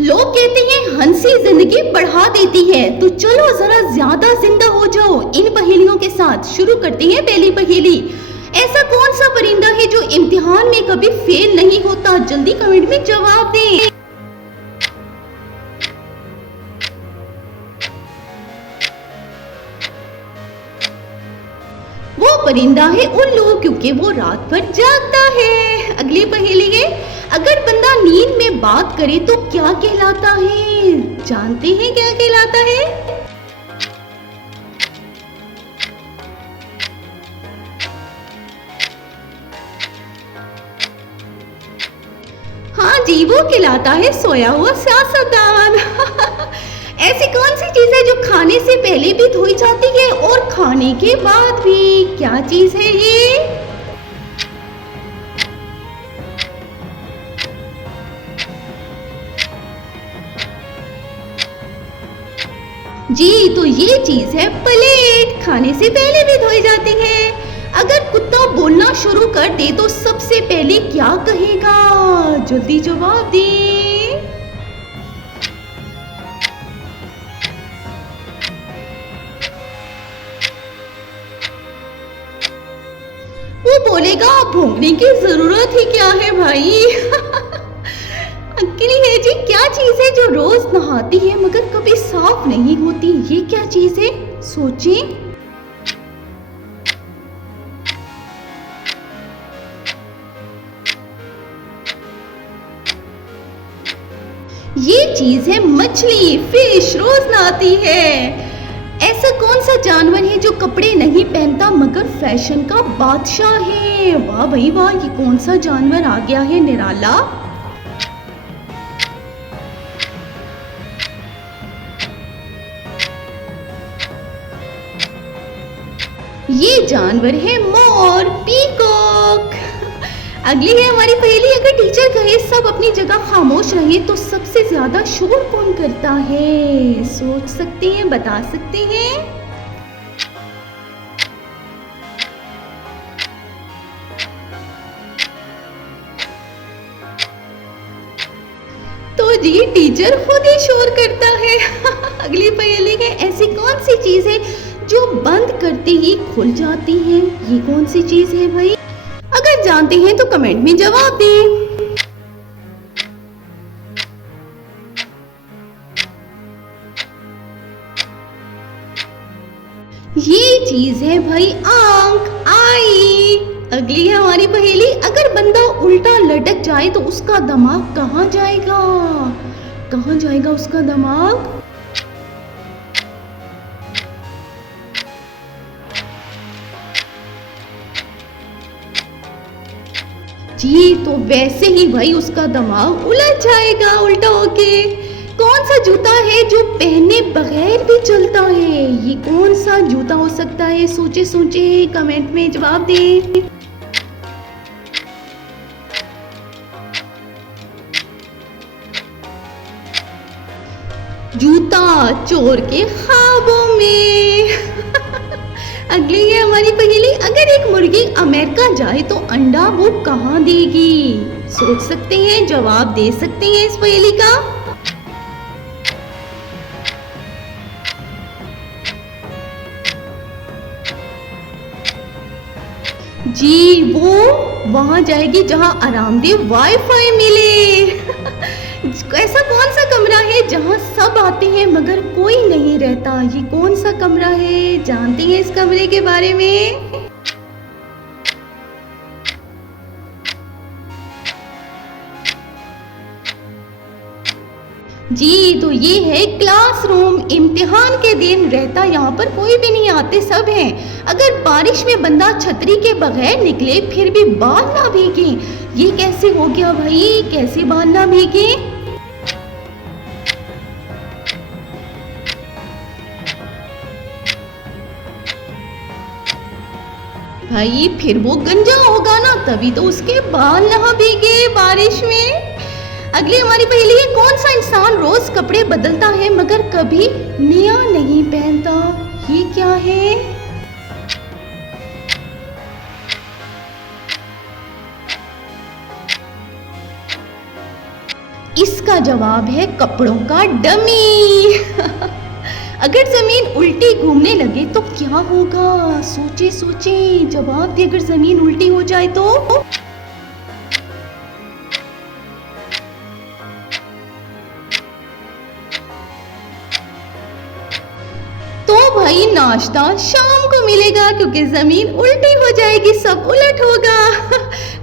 लोग कहते हैं हंसी जिंदगी बढ़ा देती है, तो चलो जरा ज्यादा जिंदा हो जाओ इन पहेलियों के साथ। शुरू करते हैं पहली पहेली। ऐसा कौन सा परिंदा है जो इम्तिहान में कभी फेल नहीं होता? जल्दी कमेंट में जवाब दें। वो परिंदा है उल्लू, क्योंकि वो रात भर जागता है। अगली पहेली है, अगर बंदा नींद में बात करे तो क्या कहलाता है? जानते हैं क्या कहलाता है? हाँ जी, वो कहलाता है सोया हुआ सियासतदान। ऐसी कौन सी चीज है जो खाने से पहले भी धोई जाती है और खाने के बाद भी? क्या चीज है ये? जी, तो ये चीज है प्लेट। खाने से पहले भी धोई जाती है। अगर कुत्ता बोलना शुरू कर दे तो सबसे पहले क्या कहेगा? जल्दी जवाब दें। वो बोलेगा भौंकने की जरूरत ही क्या है भाई। अकेली है जी, क्या चीज है जो रोज नहाती है मगर कभी साफ नहीं होती? ये क्या चीज है? सोचें। ये चीज है मछली, फिश। रोज नहाती है। ऐसा कौन सा जानवर है जो कपड़े नहीं पहनता मगर फैशन का बादशाह है? वाह भाई वाह, ये कौन सा जानवर आ गया है निराला। ये जानवर है मोर, पीकॉक। अगली है हमारी पहेली, अगर टीचर कहे सब अपनी जगह खामोश रहे तो सबसे ज्यादा शोर कौन करता है? सोच सकते हैं, बता सकते हैं। तो जी, टीचर खुद ही शोर करता है। अगली पहेली है, ऐसी कौन सी चीज है जो बंद करते ही खुल जाती है? ये कौन सी चीज है भाई? अगर जानते हैं तो कमेंट में जवाब दें। ये चीज है भाई आंख, आई। अगली है हमारी पहेली, अगर बंदा उल्टा लटक जाए तो उसका दिमाग कहाँ जाएगा? कहाँ जाएगा उसका दिमाग? जी, तो वैसे ही भाई उसका दिमाग उलझ जाएगा उल्टा होके। कौन सा जूता है जो पहने बगैर भी चलता है? ये कौन सा जूता हो सकता है? सोचे सोचे, कमेंट में जवाब दें। जूता चोर के ख्वाबों में। अगली है हमारी पहेली, अगर एक मुर्गी अमेरिका जाए तो अंडा वो कहाँ देगी? सोच सकते हैं, जवाब दे सकते हैं इस पहेली का। जी, वो वहां जाएगी जहां आरामदेह वाईफाई मिले। ऐसा कौन सा कमरा है जहां सब आते हैं मगर कोई नहीं रहता? ये कौन सा कमरा है? जानते हैं इस कमरे के बारे में? जी, तो ये है क्लासरूम। इम्तिहान के दिन रहता यहाँ पर कोई भी नहीं, आते सब हैं। अगर बारिश में बंदा छतरी के बगैर निकले फिर भी बाल ना भीगे, ये कैसे हो गया भाई? कैसे बाल ना भीगे? भाई फिर वो गंजा होगा ना, तभी तो उसके बाल ना भीगे बारिश में। अगली हमारी पहेली है, कौन सा इंसान रोज कपड़े बदलता है मगर कभी नया नहीं पहनता? ये क्या है? इसका जवाब है कपड़ों का डमी। अगर जमीन उल्टी घूमने लगे तो क्या होगा? सोचे सोचे, जवाब दे। अगर जमीन उल्टी हो जाए तो भाई नाश्ता शाम को मिलेगा, क्योंकि जमीन उल्टी हो जाएगी, सब उलट होगा।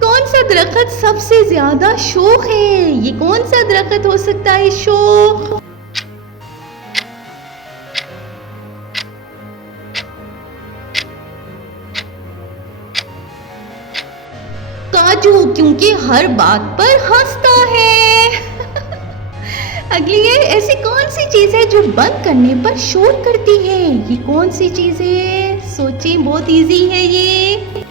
कौन सा दरख्त सबसे ज्यादा शोख है? ये कौन सा दरख्त हो सकता है शोख? काजू, क्योंकि हर बात पर हंसता है। अगली है, ऐसी कौन सी चीज है जो बंद करने पर शोर करती है? ये कौन सी चीज है? सोचिए, बहुत इजी है ये।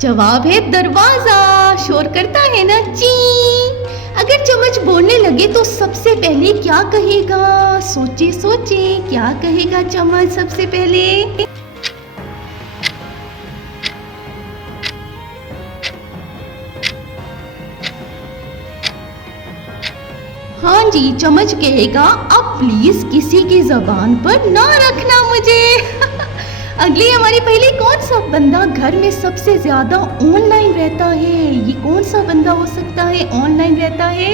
जवाब है दरवाजा। शोर करता है ना, ची। अगर चम्मच बोलने लगे तो सबसे पहले क्या कहेगा? सोचे सोचे, क्या कहेगा चम्मच सबसे पहले? हाँ जी, चम्मच कहेगा अब प्लीज किसी की जबान पर ना रखना मुझे। अगली हमारी पहली, कौन सा बंदा घर में सबसे ज्यादा ऑनलाइन रहता है? ये कौन सा बंदा हो सकता है ऑनलाइन रहता है?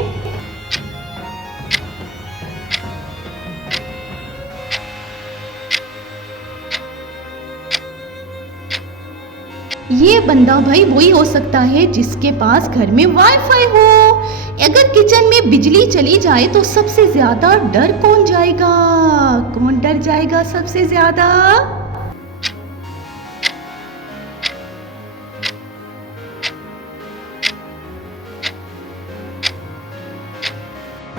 ये बंदा भाई वही हो सकता है जिसके पास घर में वाईफाई हो। अगर किचन में बिजली चली जाए तो सबसे ज्यादा डर कौन जाएगा? कौन डर जाएगा सबसे ज्यादा?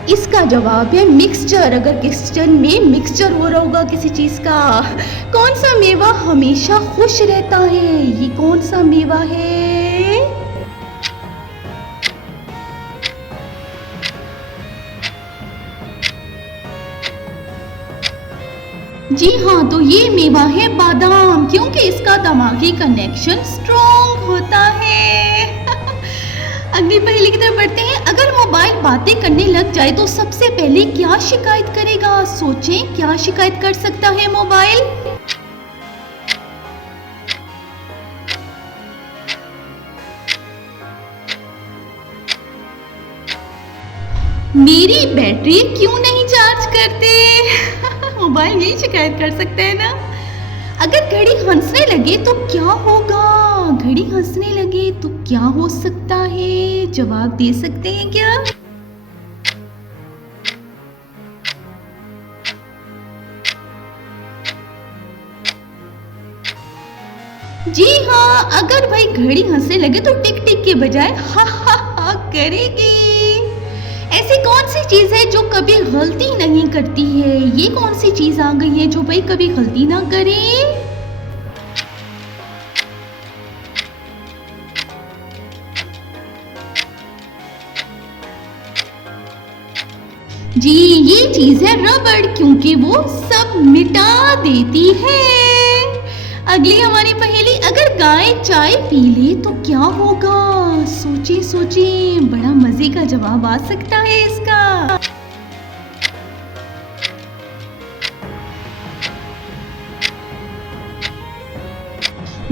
इसका जवाब है मिक्सचर। अगर किचन में मिक्सचर हो रहा होगा किसी चीज का। कौन सा मेवा हमेशा खुश रहता है? ये कौन सा मेवा है? जी हाँ, तो ये मेवा है बादाम, क्योंकि इसका दिमागी कनेक्शन स्ट्रॉन्ग होता है। अगली पहेली की तरफ बढ़ते हैं। अगर मोबाइल बातें करने लग जाए तो सबसे पहले क्या शिकायत करेगा? सोचें, क्या शिकायत कर सकता है मोबाइल? मेरी बैटरी क्यों नहीं चार्ज करते? मोबाइल यही शिकायत कर सकते हैं ना। अगर घड़ी हंसने लगे तो क्या होगा? घड़ी हंसने लगे तो क्या हो सकता है? जवाब दे सकते हैं क्या? जी हाँ, अगर भाई घड़ी हंसने लगे तो टिक टिक के बजाय हा हा हा करेगी। ऐसी कौन सी चीज है जो कभी गलती नहीं करती है? ये कौन सी चीज आ गई है जो भाई कभी गलती ना करे? जी, ये चीज है रबड़, क्योंकि वो सब मिटा देती है। अगली हमारी पहेली, अगर गाय चाय पी ले तो क्या होगा? सोचिए सोचिए, बड़ा मजे का जवाब आ सकता है इसका।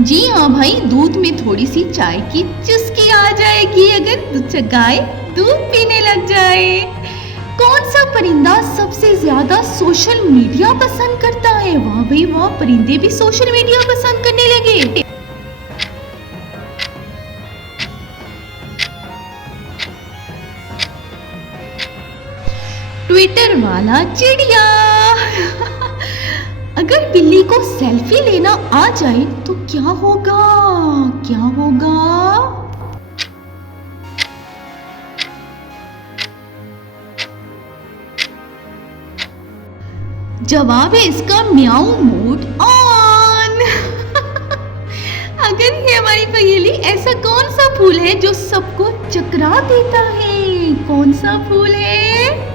जी हाँ भाई, दूध में थोड़ी सी चाय की चुस्की आ जाएगी अगर गाय दूध पीने लग जाए। कौन सा परिंदा सबसे ज्यादा सोशल मीडिया पसंद करता है? वाह भाई वाह, परिंदे भी सोशल मीडिया पसंद करने लगे। ट्विटर वाला चिड़िया। अगर बिल्ली को सेल्फी लेना आ जाए तो क्या होगा? क्या होगा? जवाब है इसका म्याऊ मोड ऑन। अगर ये हमारी पहेली, ऐसा कौन सा फूल है जो सबको चकरा देता है? कौन सा फूल है?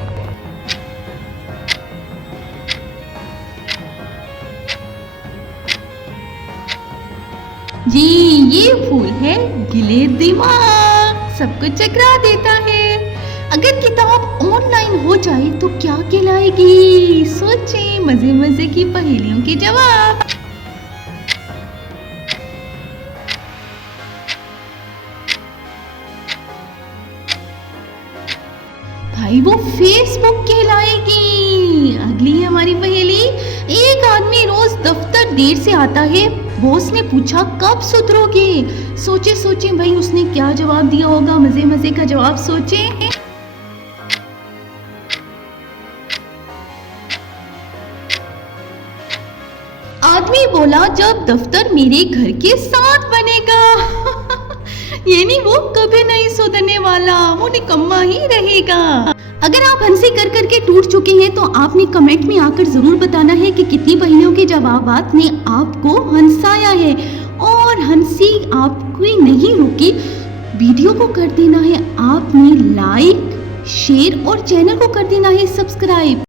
जी ये फूल है गिले दिमाग, सब कुछ चकरा देता है। अगर किताब ऑनलाइन हो जाए तो क्या कहलाएगी? सोचें, मजे मजे की पहेलियों के जवाब। भाई वो फेसबुक कहलाएगी। अगली है हमारी पहेली। एक आदमी रोज दफ्तर देर से आता है। बॉस ने पूछा कब सुधरोगे? सोचे सोचे भाई उसने क्या जवाब दिया होगा? मजे मजे का जवाब सोचे। आदमी बोला जब दफ्तर मेरे घर के साथ बनेगा। यानी वो कभी नहीं सुधरने वाला, वो निकम्मा ही रहेगा। अगर आप हंसी कर कर के टूट चुके हैं तो आपने कमेंट में आकर जरूर बताना है कि कितनी पहेलियों के जवाबात ने आपको हंसाया है। और हंसी आपकी नहीं रुकी, वीडियो को कर देना है आपने लाइक, शेयर और चैनल को कर देना है सब्सक्राइब।